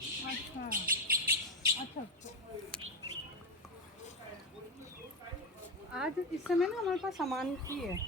अच्छा अच्छा। आज इस समय ना हमारे पास सामान की है।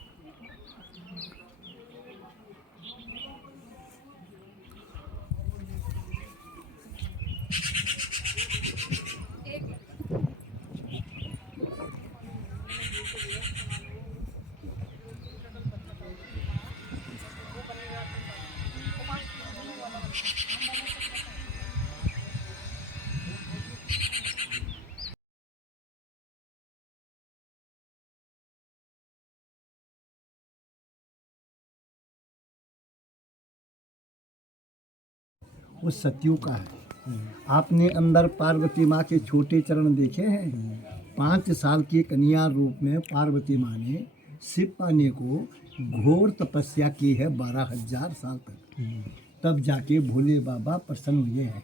वो सत्युग का है। आपने अंदर पार्वती माँ के छोटे चरण देखे हैं? 5 साल की कन्या रूप में पार्वती माँ ने शिव पाने को घोर तपस्या की है 12,000 साल तक। तब जाके भोले बाबा प्रसन्न हुए हैं।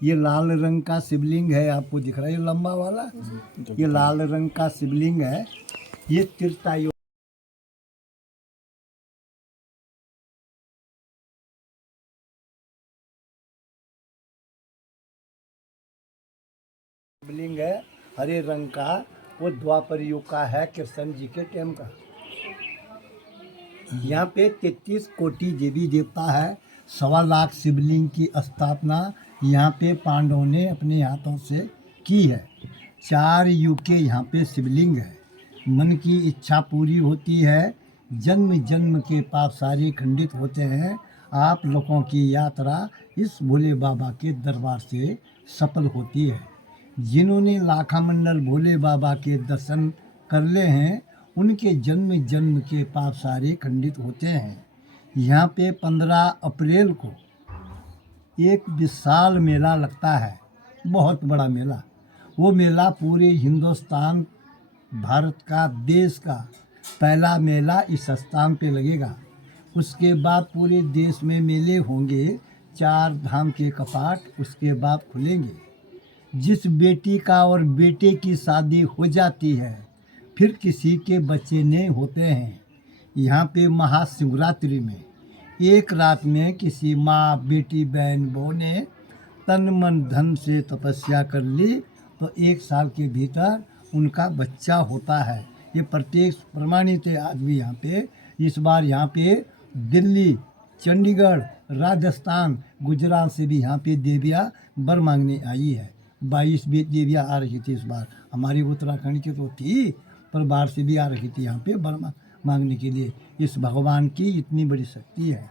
ये लाल रंग का शिवलिंग है, आपको दिख रहा है, ये लंबा वाला, ये लाल रंग का शिवलिंग है। ये त्रेतायुग शिवलिंग है, हरे रंग का। वो द्वापर युग का है, कृष्ण जी के टाइम का। यहाँ पे 33 कोटि देवी देवता है। 1.25 लाख शिवलिंग की स्थापना यहाँ पे पांडवों ने अपने हाथों से की है। 4 युग के यहाँ पे शिवलिंग है। मन की इच्छा पूरी होती है, जन्म जन्म के पाप सारे खंडित होते हैं। आप लोगों की यात्रा इस भोले बाबा के दरबार से सफल होती है। जिन्होंने लाखामंडल भोले बाबा के दर्शन कर ले हैं, उनके जन्म जन्म के पाप सारे खंडित होते हैं। यहाँ पे 15 अप्रैल को एक विशाल मेला लगता है, बहुत बड़ा मेला। वो मेला पूरे हिंदुस्तान, भारत का, देश का पहला मेला इस स्थान पे लगेगा। उसके बाद पूरे देश में मेले होंगे। 4 धाम के कपाट उसके बाद खुलेंगे। जिस बेटी का और बेटे की शादी हो जाती है, फिर किसी के बच्चे नहीं होते हैं। यहाँ पे महाशिवरात्रि में एक रात में किसी माँ, बेटी, बहन, बहू ने तन मन धन से तपस्या कर ली तो 1 साल के भीतर उनका बच्चा होता है। ये प्रत्येक प्रमाणित है आज भी यहाँ पे। इस बार यहाँ पे दिल्ली, चंडीगढ़, राजस्थान, गुजरात से भी यहाँ पे देवियाँ वर मांगने आई है। 22 देवियाँ आ रही थी इस बार। हमारी उत्तराखंड की तो थी, पर बाहर से भी आ रही थी यहाँ पे वर मांगने के लिए। इस भगवान की इतनी बड़ी शक्ति है।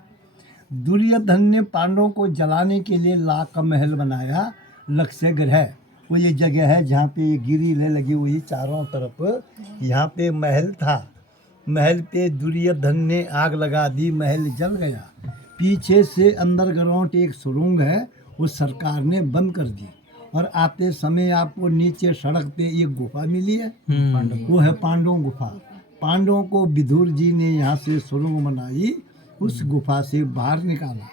दुर्योधन ने पांडवों को जलाने के लिए लाख का महल बनाया, लक्ष्य ग्रह। वो ये जगह है जहाँ पे ये गिरिल लगी हुई चारों तरफ, यहाँ पे महल था। महल पे दुर्योधन ने आग लगा दी, महल जल गया। पीछे से अंडरग्राउंड एक सुरंग है, वो सरकार ने बंद कर दी। और आते समय आपको नीचे सड़क पे एक गुफा मिली है, वो है पांडव गुफा। पांडवों को विदुर जी ने यहाँ से सुरंग बनाई, उस गुफा से बाहर निकाला।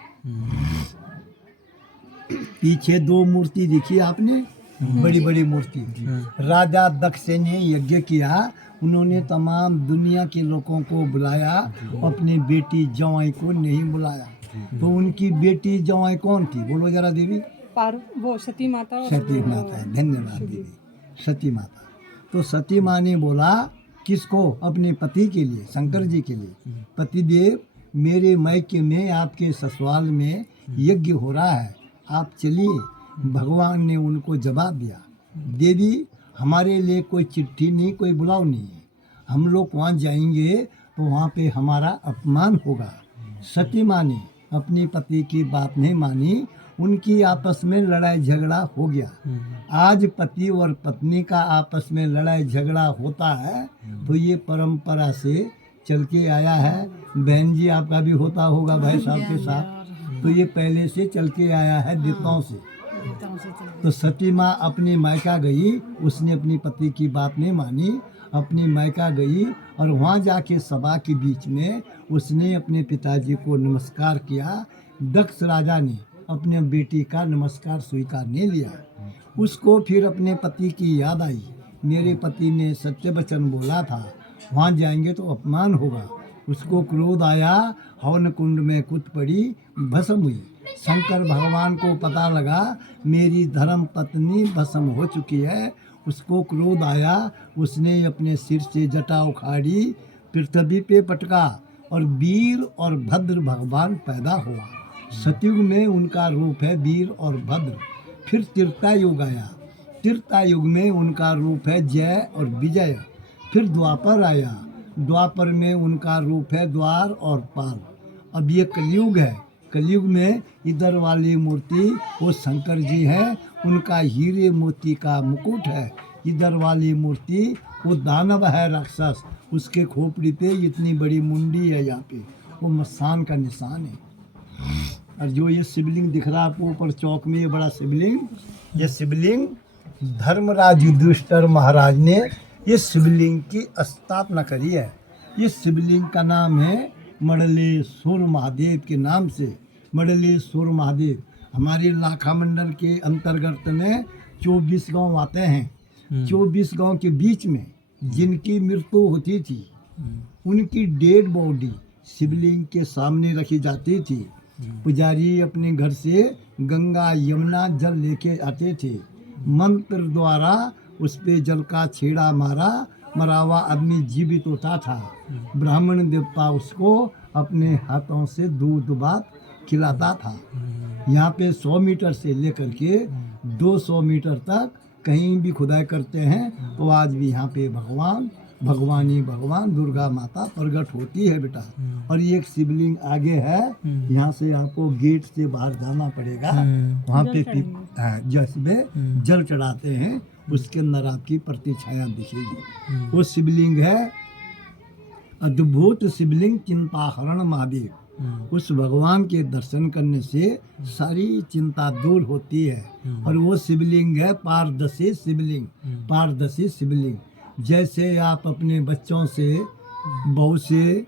पीछे 2 मूर्ति दिखी आपने, बड़ी बड़ी मूर्ति। राजा दक्ष ने यज्ञ किया, उन्होंने तमाम दुनिया के लोगों को बुलाया, अपनी बेटी जवाई को नहीं बुलाया। तो उनकी बेटी जवाई कौन थी, बोलो जरा देवी? वो सती माता। सती माता, धन्यवाद दीदी, सती माता। तो सती माँ ने बोला किसको? अपने पति के लिए, शंकर जी के लिए, पतिदेव मेरे मायके में आपके ससुराल में यज्ञ हो रहा है, आप चलिए। भगवान ने उनको जवाब दिया, देवी हमारे लिए कोई चिट्ठी नहीं, कोई बुलाव नहीं है। हम लोग वहाँ जाएंगे तो वहाँ पे हमारा अपमान होगा। सती माँ ने अपने पति की बात नहीं मानी, उनकी आपस में लड़ाई झगड़ा हो गया। आज पति और पत्नी का आपस में लड़ाई झगड़ा होता है तो ये परंपरा से चल के आया है। बहन जी आपका भी होता होगा भाई साहब के साथ, तो ये पहले से चल के आया है देवताओं से। तो सती माँ अपनी मायका गई, उसने अपनी पति की बात नहीं मानी, अपनी मायका गई और वहाँ जाके सभा के बीच में उसने अपने पिताजी को नमस्कार किया। दक्ष राजा ने अपने बेटी का नमस्कार स्वीकार नहीं लिया। उसको फिर अपने पति की याद आई, मेरे पति ने सत्य वचन बोला था, वहाँ जाएंगे तो अपमान होगा। उसको क्रोध आया, हवन कुंड में कूद पड़ी, भस्म हुई। शंकर भगवान को पता लगा मेरी धर्म पत्नी भस्म हो चुकी है, उसको क्रोध आया, उसने अपने सिर से जटा उखाड़ी, पृथ्वी पे पटका और वीर और भद्र भगवान पैदा हुआ। सतयुग में उनका रूप है वीर और भद्र। फिर त्रेता युग आया, त्रेता युग में उनका रूप है जय और विजय। फिर द्वापर आया, द्वापर में उनका रूप है द्वार और पाल। अब ये कलयुग है, कलयुग में इधर वाली मूर्ति वो शंकर जी हैं, उनका हीरे मोती का मुकुट है। इधर वाली मूर्ति वो दानव है राक्षस, उसके खोपड़ी पे इतनी बड़ी मुंडी है, यहाँ पे वो मसान का निशान है। और जो ये शिवलिंग दिख रहा है आपको ऊपर चौक में, ये बड़ा शिवलिंग, ये शिवलिंग धर्मराज युधिष्ठिर महाराज ने ये शिवलिंग की स्थापना करी है। ये शिवलिंग का नाम है मडलेश्वर महादेव के नाम से, मडलेश्वर महादेव। हमारे लाखा मंडल के अंतर्गत में 24 गांव आते हैं। 24 गांव के बीच में जिनकी मृत्यु होती थी उनकी डेड बॉडी शिवलिंग के सामने रखी जाती थी। पुजारी अपने घर से गंगा यमुना जल लेके आते थे, मंत्र द्वारा उस पे जल का छेड़ा मारा, मरा हुआ आदमी जीवित होता था। ब्राह्मण देवता उसको अपने हाथों से दूध भात खिलाता था। यहाँ पे 100 मीटर से लेकर के 200 मीटर तक कहीं भी खुदाई करते हैं तो आज भी यहाँ पे भगवान दुर्गा माता प्रकट होती है बेटा। और ये एक शिवलिंग आगे है, यहाँ से आपको गेट से बाहर जाना पड़ेगा, वहाँ पे जैसे जल चढ़ाते हैं उसके अंदर आपकी प्रतिछाया दिखेगी। वो शिवलिंग है अद्भुत शिवलिंग चिंताहरण महादेव। उस भगवान के दर्शन करने से सारी चिंता दूर होती है। और वो शिवलिंग है पारदर्शी शिवलिंग, पारदर्शी शिवलिंग। जैसे आप अपने बच्चों से बहू से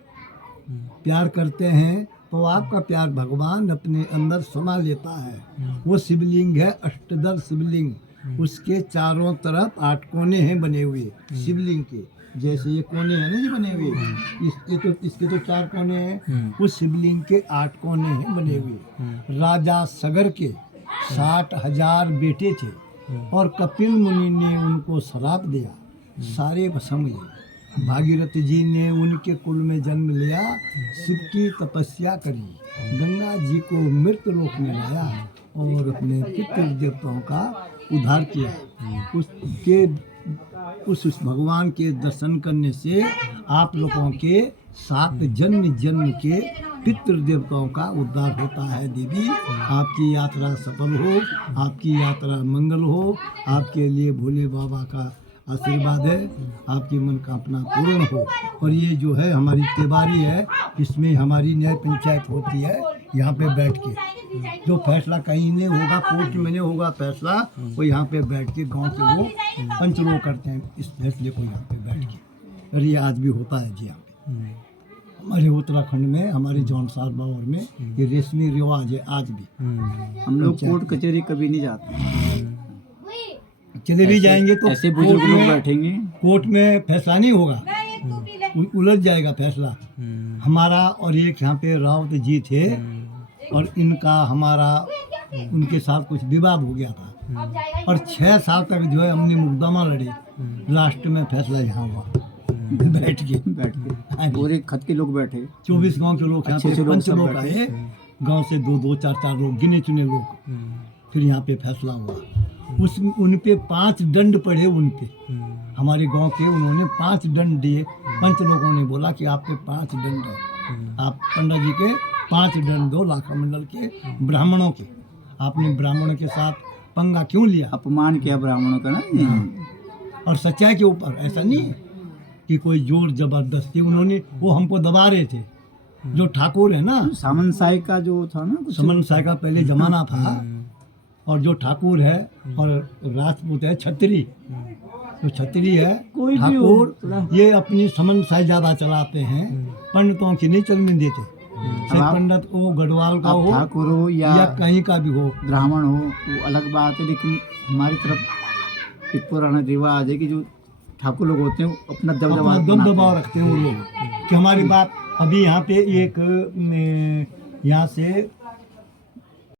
प्यार करते हैं तो आपका प्यार भगवान अपने अंदर समा लेता है। वो शिवलिंग है अष्टदल शिवलिंग, उसके चारों तरफ 8 कोने हैं बने हुए शिवलिंग के। जैसे ये कोने हैं ना ये बने हुए, इसके तो 4 कोने हैं, उस शिवलिंग के 8 कोने हैं बने हुए। राजा सगर के 60,000 बेटे थे और कपिल मुनि ने उनको श्राप दिया, सारे भस्म हुए। भागीरथ जी ने उनके कुल में जन्म लिया, शिव की तपस्या करी, गंगा जी को मृत्यु लोक में लाया और अपने पितृ देवताओं का उद्धार किया। उसके उस भगवान के दर्शन करने से आप लोगों के 7 जन्म के पितृ देवताओं का उद्धार होता है। देवी आपकी यात्रा सफल हो, आपकी यात्रा मंगल हो, आपके लिए भोले बाबा का आशीर्वाद है, आपकी मनोकामना पूर्ण हो। और ये जो है हमारी तिवारी है, इसमें हमारी न्याय पंचायत होती है। यहाँ पे बैठ के जो फैसला कहीं नहीं होगा, कोर्ट में नहीं होगा फैसला, वो यहाँ पे बैठ के गांव के वो पंच लोग करते हैं इस फैसले को यहाँ पे बैठ के। और ये आज भी होता है जी यहाँ पे हमारे उत्तराखंड में, हमारे जौनसार बावर में ये रेशमी रिवाज है आज भी। हम लोग कोर्ट कचहरी कभी नहीं जाते, चले भी जाएंगे तो ऐसे बुजुर्ग लोग बैठेंगे, कोर्ट में फैसला नहीं होगा, उलझ जाएगा फैसला हमारा। और एक यहाँ पे रावत जी थे और इनका हमारा उनके साथ कुछ विवाद हो गया था और 6 साल तक जो है हमने मुकदमा लड़े, लास्ट में फैसला यहाँ हुआ बैठ के पूरे खत के लोग बैठे, 24 गांव के लोग यहाँ पे पंच लोग आए, गांव से 2-2, 4-4 लोग, गिने चुने लोग। फिर यहाँ पे फैसला हुआ, उन पे 5 दंड पड़े उन पे, हमारे गांव के उन्होंने 5 दंड दिए। पंच लोगों ने बोला कि आपके 5 दंड है, आप पंडित जी के 5 दंड दो लाखा मंडल के ब्राह्मणों के। आपने ब्राह्मणों के साथ पंगा क्यों लिया, अपमान किया ब्राह्मणों का ना। और सच्चाई के ऊपर, ऐसा नहीं है कि कोई जोर जबरदस्ती, उन्होंने वो हमको दबा रहे थे। जो ठाकुर है ना, सामन साई का जो था ना, सामन साई का पहले जमाना था, और जो ठाकुर है और राजपूत है छत्री, तो छत्री है कोई भी ठाकुर, ये अपनी समन साई ज्यादा चलाते हैं, पंडितों की नहीं चलने देते। चाहे पंडित हो, गढ़वाल का हो, ठाकुर हो या कहीं का भी हो, ब्राह्मण हो, वो अलग बात है। लेकिन हमारी तरफ एक पुराना रिवाज है कि जो ठाकुर लोग होते हैं अपना दबदबा रखते हैं वो लोग कि हमारी बात। अभी यहाँ पे एक यहाँ से